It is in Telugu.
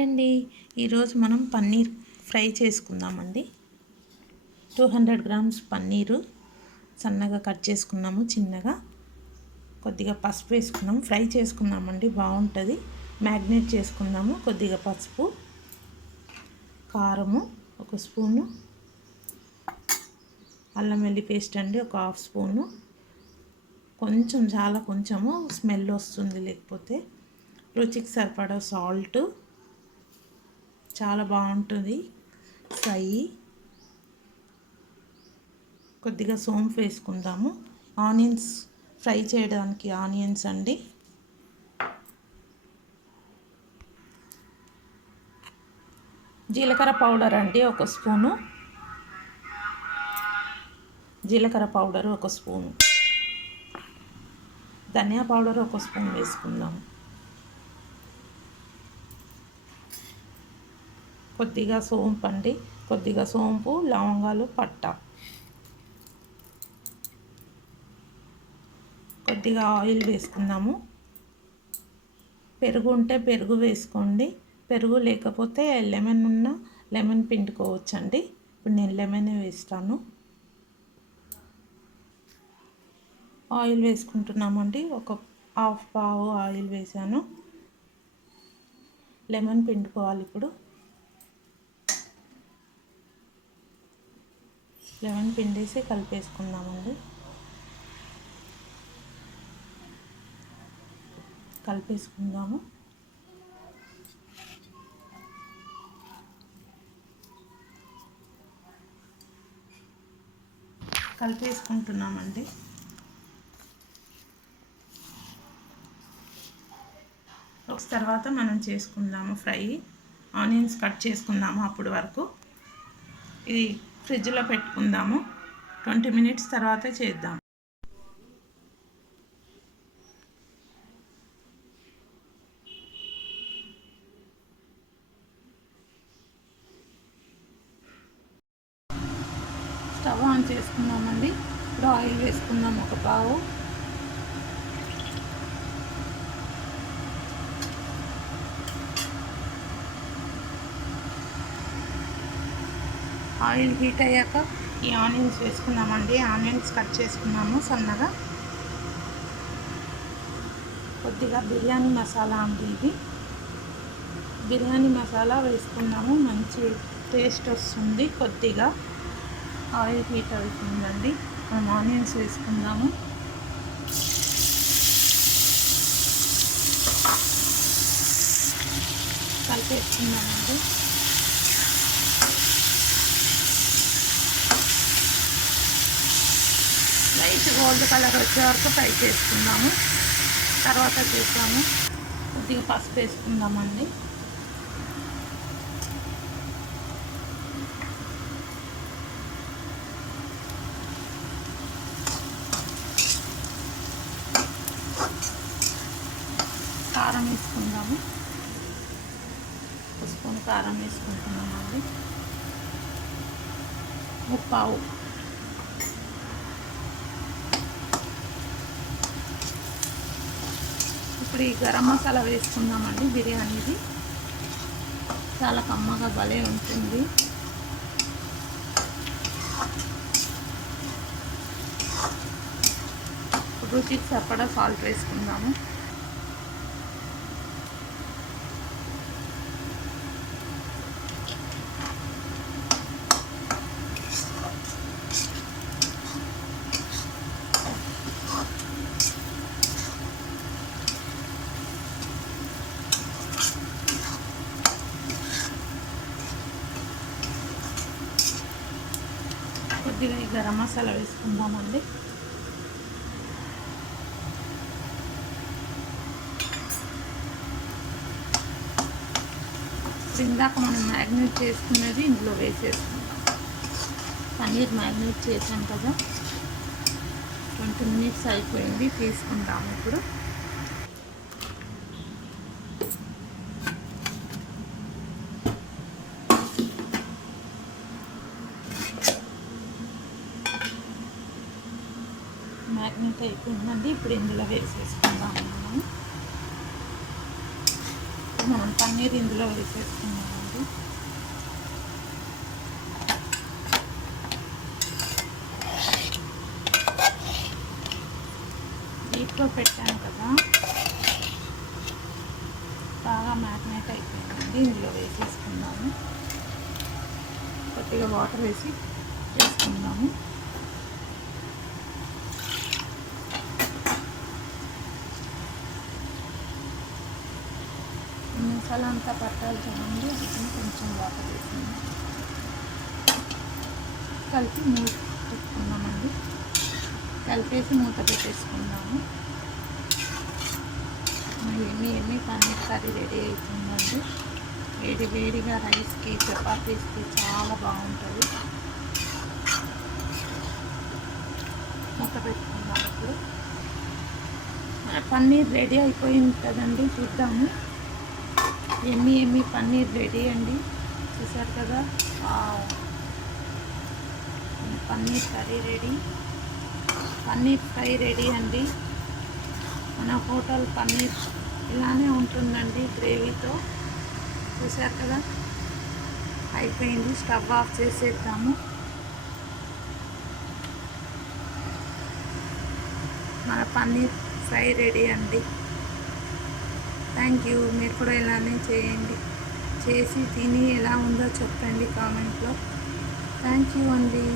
హాయ్ అండి. ఈరోజు మనం పన్నీర్ ఫ్రై చేసుకుందామండి. 200 గ్రామ్స్ పన్నీరు సన్నగా కట్ చేసుకున్నాము చిన్నగా. కొద్దిగా పసుపు వేసుకున్నాము, ఫ్రై చేసుకున్నామండి, బాగుంటుంది. మ్యాగ్నేట్ చేసుకున్నాము. కొద్దిగా పసుపు, కారము 1 స్పూను, అల్లం వెల్లి పేస్ట్ అండి 1/2 స్పూను, కొంచెం చాలా కొంచెము స్మెల్ వస్తుంది లేకపోతే, రుచికి సరిపడా సాల్ట్, చాలా బాగుంటుంది ఫ్రై. కొద్దిగా సోంపు వేసుకుందాము. ఆనియన్స్ ఫ్రై చేయడానికి ఆనియన్స్ అండి. జీలకర్ర పౌడర్ అండి 1 స్పూను, జీలకర్ర పౌడర్ 1 స్పూను, ధనియా పౌడర్ 1 స్పూన్ వేసుకుందాము. కొద్దిగా సోంపు అండి, కొద్దిగా సోంపు, లవంగాలు, పట్ట, కొద్దిగా ఆయిల్ వేసుకుందాము. పెరుగు ఉంటే పెరుగు వేసుకోండి, పెరుగు లేకపోతే లెమన్ ఉన్న లెమన్ పిండుకోవచ్చండి. ఇప్పుడు నేను లెమన్ వేస్తాను. ఆయిల్ వేసుకుంటున్నామండి, ఒక పావు ఆయిల్ వేసాను. లెమన్ పిండుకోవాలి. ఇప్పుడు లెమన్ పిండేసి కలిపేసుకుందామండి. కలిపేసుకుందాము. కలిపేసుకుంటున్నామండి. తర్వాత మనం చేసుకుందాము ఫ్రై. ఆనియన్స్ కట్ చేసుకుందాము. అప్పటి వరకు ఇది ఫ్రిడ్జ్లో పెట్టుకుందాము. 20 మినిట్స్ తర్వాత చేద్దాం. స్టవ్ ఆన్ చేసుకుందామండి. ఇప్పుడు ఆయిల్ వేసుకుందాం, 1 పావు. ఆయిల్ హీట్ అయ్యాక ఈ ఆనియన్స్ వేసుకుందామండి. ఆనియన్స్ కట్ చేసుకున్నాము సన్నగా. కొద్దిగా బిర్యానీ మసాలా అండి, ఇది బిర్యానీ మసాలా వేసుకున్నాము, మంచి టేస్ట్ వస్తుంది. కొద్దిగా ఆయిల్ హీట్ అవుతుందండి, మనం ఆనియన్స్ వేసుకుందాము. కలిపేసుకుందామండి. లైట్ గోల్డ్ కలర్ వచ్చే వరకు ఫ్రై చేసుకుందాము. తర్వాత చేస్తాము. కొద్దిగా పసుపు వేసుకుందామండి. కారం వేసుకుందాము. 1 స్పూన్ కారం వేసుకుంటున్నామండి. 1 పావు. ఇప్పుడు ఈ గరం మసాలా వేసుకుందామండి. బిర్యానీది చాలా కమ్మగా భలే ఉంటుంది. రుచికి సరిపడా సాల్ట్ వేసుకుందాము. కొద్దిగా ఈ గరం మసాలా వేసుకుందామండి. ఇందాక మనం మ్యాగ్నేట్ చేసుకున్నది ఇందులో వేసేసుకుందాం. పన్నీర్ మ్యాగ్నేట్ చేసాం కదా, 20 మినిట్స్ అయిపోయింది. తీసుకుందాము ఇప్పుడు. మ్యాగ్నేట్ అయిపోయిందండి. ఇప్పుడు ఇందులో వేసేసుకుందాము. మనం మనం పన్నీర్ ఇందులో వేసేసుకున్నామండి. డీప్లో పెట్టాను కదా, బాగా మ్యారినేట్ అయిపోయిందండి. ఇందులో వేసేసుకుందాము. కొద్దిగా వాటర్ వేసి వేసుకుందాము. మసాలా అంతా పట్టాలి చూడండి. కొంచెం వాటర్ వేసింది, కలిపి మూత పెట్టుకున్నామండి. కలిపేసి మూత పెట్టేసుకున్నాము. ఎమ్మి పన్నీర్ కర్రీ రెడీ అవుతుందండి. వేడి వేడిగా రైస్కి, చపాతీస్కి చాలా బాగుంటుంది. మూత పెట్టుకుందాం. ఇప్పుడు పన్నీర్ రెడీ అయిపోయి ఉంటుందండి, చూద్దాము. ఎమ్మి పన్నీర్ రెడీ అండి, చూసారు కదా. Paneer curry ready, paneer fry ready అండి. మన హోటల్ పన్నీర్ ఇలానే ఉంటుందండి, గ్రేవీతో. చూసారు కదా, అయిపోయింది. స్టవ్ ఆఫ్ చేసేద్దాము. మన పన్నీర్ ఫ్రై రెడీ అండి. Thank you. మీరు కూడా ఇలానే చేయండి. చేసి తిని ఎలా ఉందో చెప్పండి కామెంట్లో. థ్యాంక్ యూ అండి.